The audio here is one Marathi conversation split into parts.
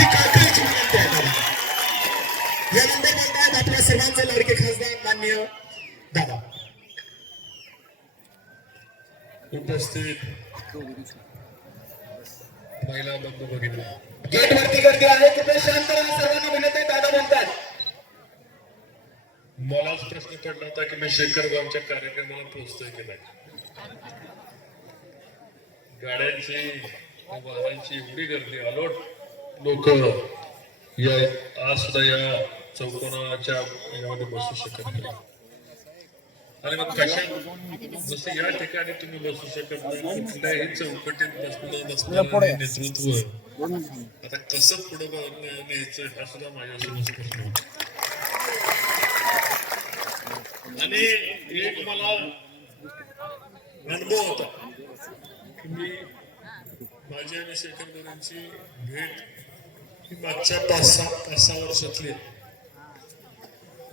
ही कळकळीची विनंती आहे. यानंतर बोलतायत आपल्या सर्वांचे लाडके खासदार माननीय दादा. उपस्थित महिला बंधू भगिनी, गेट वरती गर्दी आहे, कृपया शांत राहा. सर्वांना विनंती आहे. दादा बोलतात. मलाच प्रश्न पडला होता की मी शेखर गावच्या कार्यक्रमाला पोहोचतोय की नाही. गाड्यांची वाहनांची एवढी गर्दी, अलोट लोक या आज सुद्धा या चौकोनाच्या यामध्ये बसू शकत नाही. आणि मग कशा जसं या ठिकाणी तुम्ही बसू शकत नाही, कुठल्याही चौकटीत नसणारं नेतृत्व आता कसं पुढे न्यायचं हा सुद्धा माझ्यासमोर प्रश्न होता. आणि एक मला अनुभव होता की मी माझी आणि शेखर दादांची भेट ही मागच्या 5-6 वर्षातली आहे.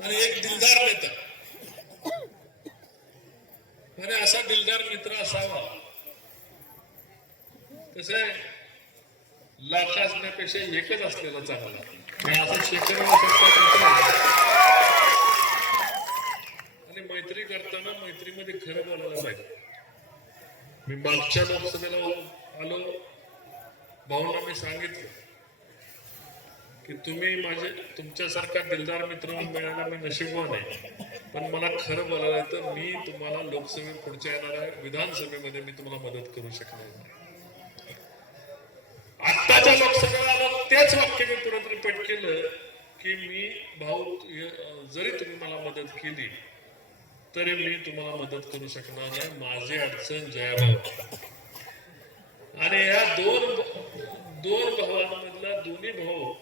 आणि एक दिलदार नेता आणि असा दिलदार मित्र असावा. कसं आहे, लाख असण्यापेक्षा एकच असलेला चांगला. असं शेखर आणि मैत्री करताना मैत्रीमध्ये खरं बोलायला पाहिजे. मी मागच्या लोकसभेला आलो, भाऊंना मी सांगितलं की तुम्ही माझे तुमच्यासारखा दिलदार मित्र मिळायला मी नशीबवान आहे, पण मला खरं बोलायला तर मी तुम्हाला लोकसभेत पुढच्या येणाऱ्या विधानसभेमध्ये मी तुम्हाला मदत करू शकणार नाही. आत्ताच्या लोकसभेला आलो तेच वाक्य मी परत रिपीट केलं की मी भाऊ जरी तुम्ही मला मदत केली तरी मी तुम्हाला मदत करू शकणार नाही. माझी अडचण जयाभाऊ. आणि या दोन भावांमधला दोन्ही भाऊ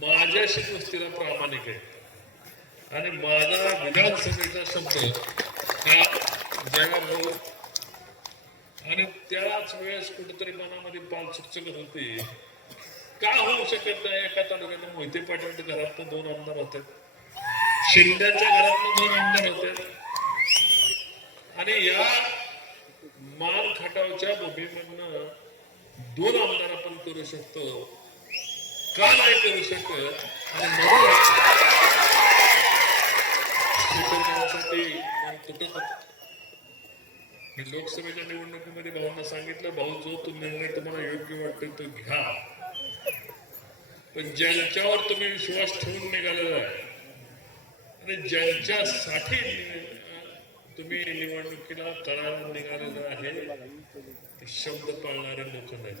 माझ्याशी गोष्टीला प्रामाणिक आहे. आणि माझा विधानसभेचा शब्द हा जयाभाऊ. आणि त्याच वेळेस कुठेतरी मनामध्ये पाल चुकचुकत होती, का होऊ शकत नाही. एका तालुक्यात मोहिते पाटलांच्या घरात 2 आमदार होते, शिंद्याच्या घरात 2 आमदार होते. आणि या मान खटावच्या भूमीमधनं 2 आमदार आपण करू शकतो, का नाही करू शकत. आणि मी लोकसभेच्या निवडणुकीमध्ये भाऊंना सांगितलं, भाऊ जो निर्णय तुम्हाला योग्य वाटतो तो घ्या, पण ज्यांच्यावर तुम्ही विश्वास ठेवून निघालेला आहे आणि ज्यांच्यासाठी तुम्ही निवडणुकीला तळाला निघालेलं आहे ते शब्द पाळणारे लोक नाही.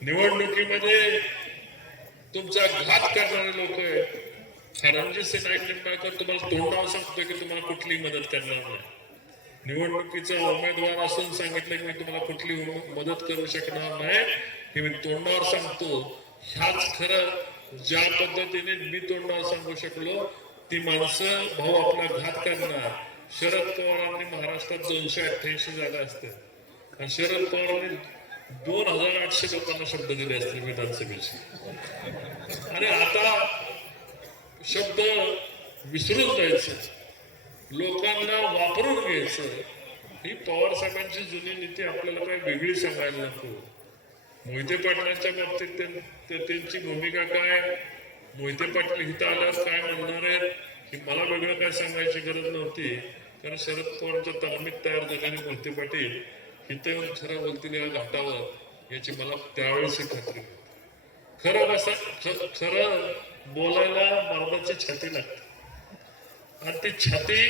निवडणुकीमध्ये तुमचा घात करणारे लोक आहेत. रणजित नाईक निंबाळकर तुम्हाला तोंडावर सांगतो की तुम्हाला कुठली मदत करणार नाही. निवडणुकीचा उमेदवार असून सांगितलं की मी तुम्हाला कुठली मदत करू शकणार नाही हे मी तोंडावर सांगतो. ह्याच खरं ज्या पद्धतीने मी तोंडावर सांगू शकलो ती माणसं भाऊ आपला घात करणार. शरद पवारांनी महाराष्ट्रात 288 जागा असतात आणि शरद पवारांनी 2800 लोकांना शब्द दिले असतील विधानसभेचे. आणि आता शब्द विसरून जायचं, लोकांना वापरून घ्यायचं. ही पवार साहेबांची जुनी नीती आपल्याला काही वेगळी सांगायला नको. मोहिते पाटलांच्या बाबतीत त्यांची भूमिका काय, मोहिते पाटील इथं आल्यावर काय म्हणणार आहेत ही मला वेगळं काय सांगायची गरज नव्हती. कारण शरद पवारांच्या तालमीत तयार झाल्याने मोहिते पाटील इथं येऊन खरं बोलतील या घाटावर याची मला त्यावेळेस खात्री होती. खरं बोलायला मर्दाची छाती लागते आणि ती छाती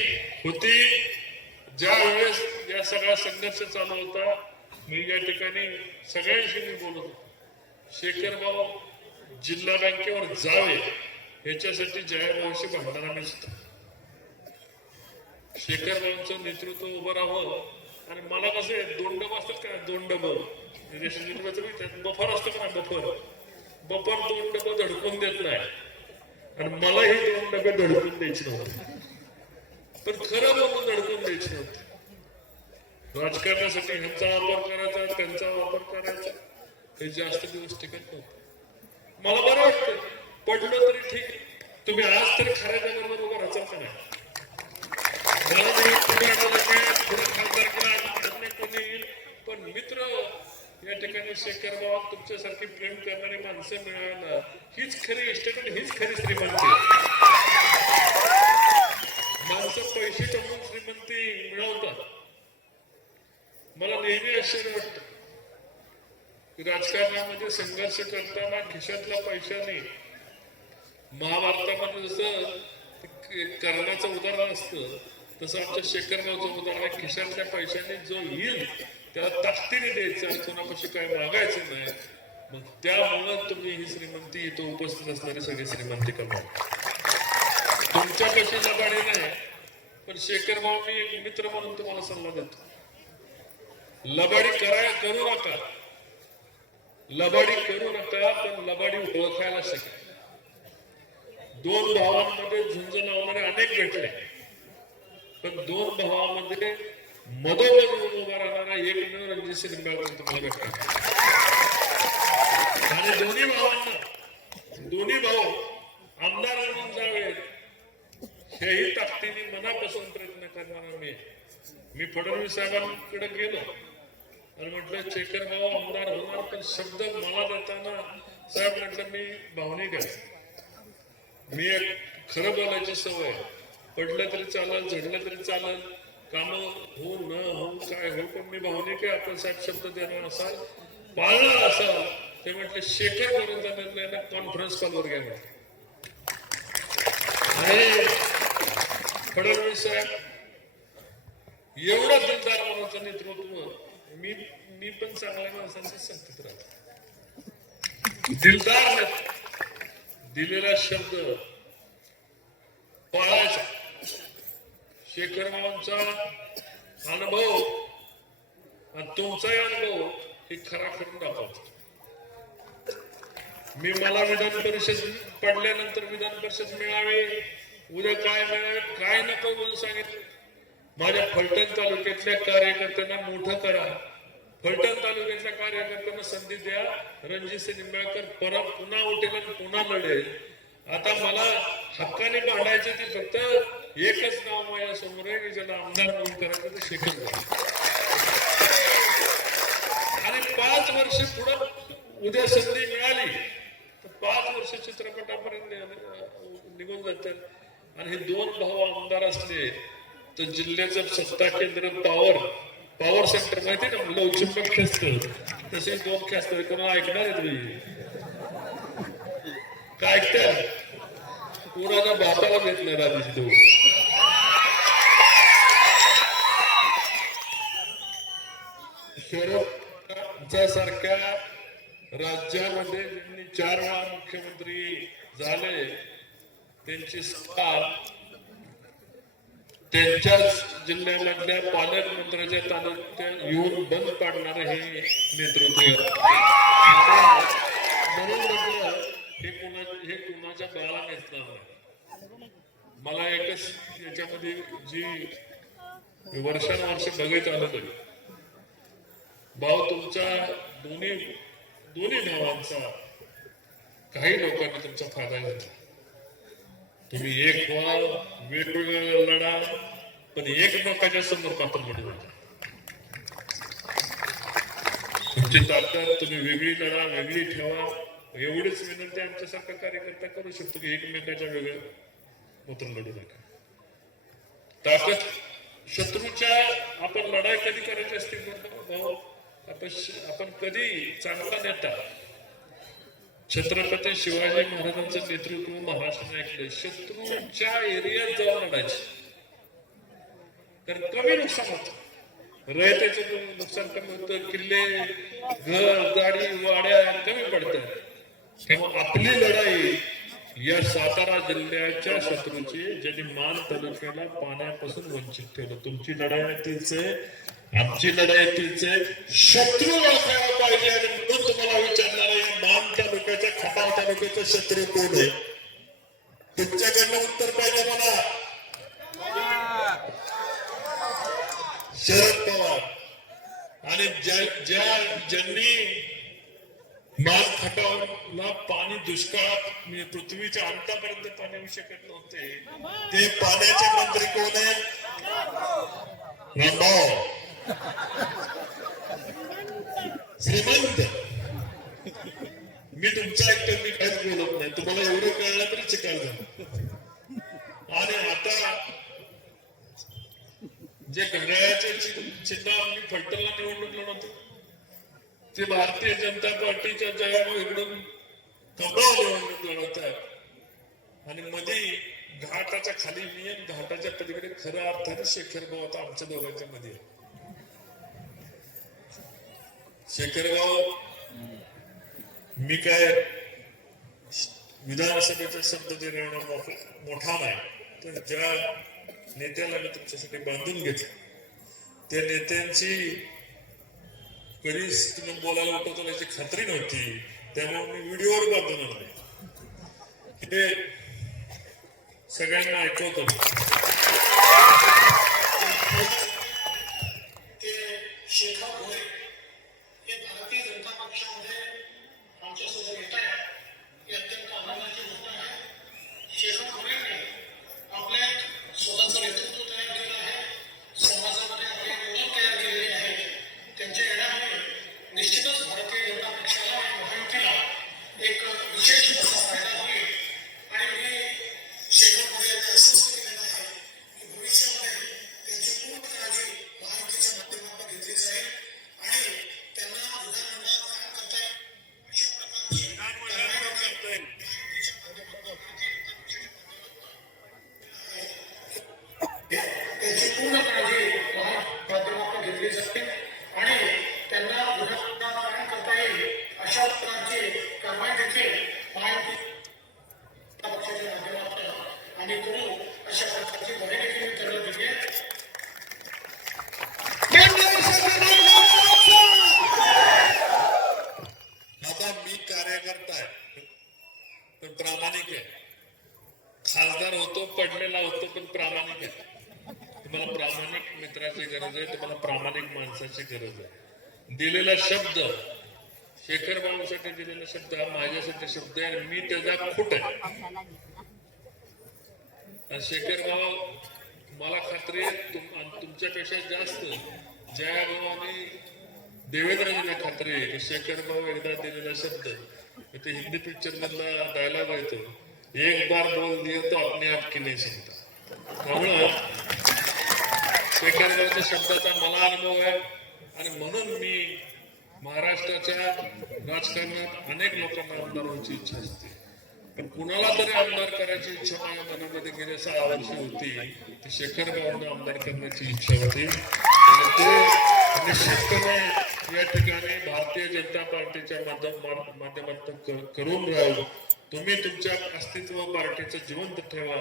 होती ज्या वेळेस या सगळा संघर्ष चालू होता. मी या ठिकाणी सगळ्यांशी मी बोलत होतो. शेखर भाऊ जिल्हा बँकेवर जावे याच्यासाठी जयाभाऊशी भांडणारा मीच होता. शेखर भाऊंचं नेतृत्व उभं राहावं आणि मला कसं 2 डब असतात का, 2 डब बफर असतं का, बफर 2 डबं धडकून देत नाही आणि मलाही 2 डबे धडकून द्यायचे नव्हते. पण खरं बोलून धडकून द्यायचे नव्हते. राजकारणासाठी ह्यांचा वापर करायचा त्यांचा वापर करायचा काही जास्त दिवस टिकत नव्हतं. मला बरं वाटतं पडलं तरी ठीक. तुम्ही आज तरी खऱ्या जगाबरोबर उभं राहायचं का नाही. मला पुढे खासदार केला अन्य कोणी येईल पण मित्र या ठिकाणी शेखर बाबा तुमच्यासारखी प्रेम करणारी माणसं मिळायला हीच खरी इष्टकड, हीच खरी श्रीमंती. माणसं पैसे कमवून श्रीमंती मिळवतात. मला नेहमी आश्चर्य वाटतं की राजकारणामध्ये संघर्ष करताना खिशातल्या पैशाने, महाभारतामध्ये जसं कर्णाचं उदाहरण असतं तसं आमच्या शेखरगावचं उदाहरण आहे. खिशातल्या पैशाने जो येईल त्याला ताकदीने द्यायचं आणि कोणापाशी काय मागायचं नाही. मग त्यामुळं तुम्ही ही श्रीमंती इथं उपस्थित असणारी सगळी श्रीमंती कमाल. तुमच्यापाशी लबाडी नाही, पण शेखर भाऊ मी एक मित्र म्हणून तुम्हाला सल्ला देतो, लबाडी करू नका. लबाडी करू नका, पण लबाडी ओळखायला शिका. दोन भावांमध्ये झुंज लावणारे अनेक भेटले, पण दोन भावांमध्ये मधोमध उभा राहणारा एकमेव रणजित निंबाळकर तुम्हाला भेटला. आणि दोन्ही भाऊ आमदार म्हणून जावेत हेही ताकदीने मनापासून प्रयत्न करणारा मी फडणवीस साहेबांकडे गेलो आणि म्हटलं शेखर भाऊ आमदार होणार, पण शब्द मला देताना साहेब म्हटलं मी भावनिक आहे, मी एक खरं बोलायची सवय, पडलं तरी चालेल, झडलं तरी चालेल, काम हो न हो काय हो, पण मी भावनिक आहे. आपण साहेब शब्द देणार असाल, पाळणार असाल, ते म्हटलं शेखर पर्यंत निर्णयाला कॉन्फरन्स कॉलवर घ्या म्हटलं. आणि फडणवीस साहेब एवढं दिलदार मनाचं नेतृत्व, मी पण चांगल्या माणसांची संगतीत राहतो. दिलदार दिलेला शब्द पाळायचा. शेखर भावांचा अनुभव आणि तुमचाही अनुभव हे खरा करून दाखवतो. मला विधान परिषद पडल्यानंतर विधान परिषद मिळावे, उद्या काय मिळावे, काय नको म्हणून सांगितलं. माझ्या फलटण तालुक्यातल्या कार्यकर्त्यांना मोठं करा, फलटण तालुक्यातल्या कार्यकर्त्यांना संधी द्या. रणजित निंबाळकर पुन्हा उठेल आणि पुन्हा लढेल. आता मला हक्काने भांडायचे ते फक्त एकच नाव माझ्या समोर आहे, ज्याला आमदार म्हणून करायचं ते शेखर भाऊ. आणि 5 वर्ष पुढे उद्या संधी मिळाली तर 5 वर्ष चित्रपटापर्यंत निघून जातात. आणि हे 2 भाऊ आमदार असले तर जिल्ह्याचं सत्ता केंद्र पॉवर सेंटर माहिती ना, लवचिंबक खेचत तसे 2 खेचत कोणा ऐकणार आहे तुम्ही? काय ऐकतात? कोणाच्या बापाला घेतलं रात्री तो. शरद सारख्या राज्यामध्ये ज्यांनी 4 वेळा मुख्यमंत्री झाले, त्यांची सत्ता त्यांच्याच जिल्ह्यामधल्या पालकमंत्र्याच्या तालुक्यात येऊन बंद पाडणारे हे नेतृत्व. म्हणून हे कुणाच्या बाळा नेसणार नाही. मला एकच याच्यामध्ये जी वर्षानुवर्ष बघत आलं तरी भाऊ तुमच्या दोन्ही भावांचा काही लोकांनी तुमचा फायदा घेतला. तुम्ही एक व्हा, वेगवेगळ्या लढा, पण एकमेकाच्या समोर पात्र लढू नका. तुमची ताकद तुम्ही वेगळी लढा, वेगळी ठेवा. एवढीच विनंती आमच्यासारखा कार्यकर्ता करू शकतो की एकमेकाच्या वेगळ्या पात्र लढू नका. ताकद शत्रूच्या आपण लढाई कधी करायची असते भाऊ, आपण कधी चांगला नेता छत्रपती शिवाजी महाराजांचं नेतृत्व महाराष्ट्राने ऐकलं. शत्रूच्या एरियात जाऊन लढायचे तर कमी नुकसान होतं, रयतेचं नुकसान कमी होतं, किल्ले घर गाडी वाड्या कमी पडतात. तेव्हा आपली लढाई या सातारा जिल्ह्याच्या शत्रूची, ज्यांनी मान तालुक्याला पाण्यापासून वंचित ठेवलं, तुमची लढाई तीच आहे, आमची लढाई तीच आहे. शत्रू ओळखायला पाहिजे. आणि म्हणून तुम्हाला विचारणार आहे, मान तालुक्याच्या खटाव तालुक्याचा शत्रू कोण आहे? तुमच्याकडनं उत्तर पाहिजे मला. शरद पवार. आणि ज्यांनी मान खटावला पाणी दुष्काळात पृथ्वीच्या अंतापर्यंत पाणी येऊ शकत नव्हते, ते पाण्याचे मंत्री कोण आहेत? रामभाऊ. श्रीमंत. मी तुमच्या ऐकतो, मी काहीच बोलत नाही, तुम्हाला एवढं कळलं तरी चिकाल झालं. आणि आता जे घड्याळाचे चिन्ह आम्ही फलटणला निवडणूक लढवतो ते भारतीय जनता पार्टीच्या जयामुळे इकडून कमळ निवडणूक लढवत आहेत. आणि मध्ये घाटाच्या खाली मी आणि घाटाच्या पलीकडे खऱ्या अर्थाने शेखर भाऊ आता आमच्या दोघांच्या मध्ये आहे. शेखर भाऊ, मी काय विधानसभेचा शब्द देण्याला मोठा नाही, पण ज्या नेत्याला मी तुमच्यासाठी बांधून घेतलं त्या नेत्यांची कधीच तुम्ही बोलायला उठवतो याची खात्री नव्हती, त्यामुळे मी व्हिडिओवर बांधून आणले. हे सगळ्यांना ऐकवतो. शेखर भोरे हे भारतीय जनता पक्षामध्ये आमच्यासोबत येत आहे, ही अत्यंत आनंदाची गोष्ट आहे. शेखर भोरेंनी आपले स्वतःचं नेतृत्व तयार केलं आहे, समाजामध्ये आपली ओळख तयार केलेली आहे. त्यांच्या येण्यामुळे निश्चितच भारतीय जनता पक्षाला आणि महायुतीला एक विशेष असा फायदा होईल. आणि मी शेखर भोरे यांना आश्वस्त केलेलं आहे की भविष्यामध्ये त्यांची पूर्ण काळजी महायुतीच्या माध्यमातून घेतली जाईल आणि त्यांना विधानमंडळात काम करता येईल अशा प्रकारची त्यांची पूर्ण काळजी माध्यमातून घेतली जाईल आणि त्यांना विधानमंडळात काम करता येईल अशा प्रकारची कारवाई देखील महायुती पक्षाच्या माध्यमातून आम्ही करू अशा प्रकारची धडे देखील मी त्यांना दिली आहे. आता मी कार्यकर्ता आहे पण प्रामाणिक आहे. खासदार होतो, पडलेला होतो, पण प्रामाणिक आहे. तुम्हाला प्रामाणिक मित्राची गरज आहे, तुम्हाला प्रामाणिक माणसाची गरज आहे. दिलेला शब्द, शेखर भाऊसाठी दिलेला शब्द हा माझ्यासाठी शब्द आहे, मी त्याचा खोट आहे. शेखर भाऊ, मला खात्री आहे तुमच्यापेक्षा जास्त जयाभाऊ आणि देवेंद्रजींना खात्री आहे की शेखर भाऊ एकदा दिलेला शब्द, ते हिंदी पिक्चर मधला डायलॉग येतो, एक बार बोल दिए तो अपने आप की नाही सांगता. त्यामुळं शेखर भाऊच्या शब्दाचा मला अनुभव आहे आणि म्हणून मी महाराष्ट्राच्या राजकारणात अनेक लोकांना आमदार व्हायची इच्छा असते, पण कुणाला तरी आमदार करायची इच्छा माझ्या मनामध्ये गेल्या 6 वर्ष होती. ती शेखर भाऊंना आमदार करण्याची इच्छा होती आणि ते निश्चितपणे या ठिकाणी भारतीय जनता पार्टीच्या माध्यमातून करून राहू. तुम्ही तुमच्या अस्तित्व पार्टीचं जिवंत ठेवा.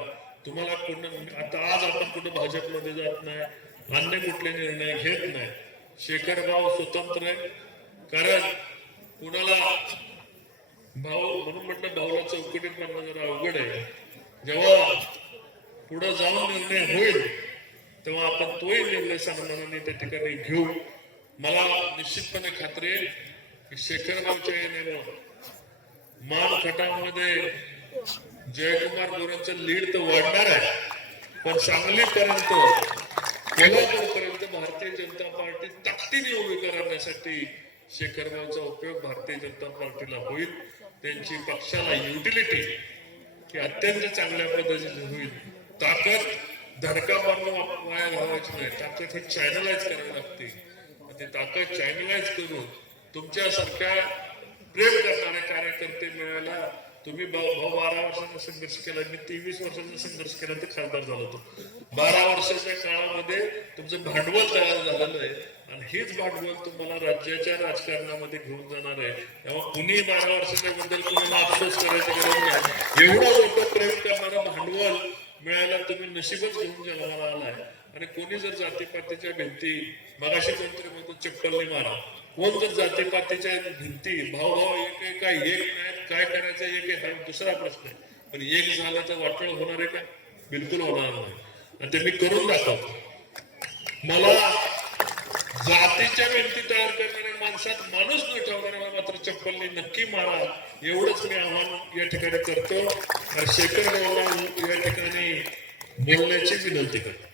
तुम्हाला आता आज आपण कुठं भाजपमध्ये जात नाही, अन्य कुठले निर्णय घेत नाही. शेखर भाऊ स्वतंत्र आहे, कारण कुणाला भाऊ म्हणून म्हटलं भाऊला चौकटीत म्हणणं जरा अवघड आहे. जेव्हा पुढे जाऊन निर्णय होईल तेव्हा आपण तोही निर्णय सन्मानाने त्या ठिकाणी घेऊ. मला निश्चितपणे खात्री आहे की शेखर भाऊच्या येण्यामुळे मान खटामध्ये जयकुमार गोरेंचं लीड तर वाढणार आहे, पण सांगलीपर्यंत कोल्हापूरपर्यंत भारतीय जनता पार्टी ताकदीने उभी करण्यासाठी शेखर भाऊचा उपयोग भारतीय जनता पार्टीला होईल. त्यांची पक्षाला युटिलिटी ही अत्यंत चांगल्या पद्धतीने होईल. ताकद धडका मारून वाया घालवायची नाही, ताकद ही चॅनलाइज करावी लागते. ते ताकद चॅनलाइज करून तुमच्यासारख्या प्रेम करणारे कार्यकर्ते मिळायला तुम्ही भाऊ 12 वर्षाचा संघर्ष केला, मी 23 वर्षाचा संघर्ष केला, ते खासदार झाला होतो. 12 वर्षाच्या काळामध्ये तुमचं भांडवल तयार झालेलं आहे आणि हेच भांडवल तुम्हाला राज्याच्या राजकारणामध्ये घेऊन जाणार आहे. तेव्हा कुणी 12 वर्षाच्या बद्दल कुणाला अफसोस करायची गरज नाही. एवढं मोठं प्रेम करणारं भांडवल मिळायला तुम्ही नशीबच घेऊन जन्माला आलाय. आणि कोणी जर जातीपातीच्या भिंती, मगाशी कोणतरी म्हणतो चप्पलने मारा, कोण जर जातीपातीच्या भिंती भाऊ एक एक नाही, काय करायचं एक हा दुसरा प्रश्न आहे, पण एक झालं तर वाटोळ होणार आहे का? बिलकुल होणार नाही. आणि ते मी करून दाखवतो. मला जातीच्या भिंती तयार करणाऱ्या माणसात माणूस न ठेवणाऱ्या मात्र चप्पलने नक्की मारा, एवढंच मी आव्हान या ठिकाणी करतो. शेखर भाऊला या ठिकाणी बोलण्याची विनंती करतो.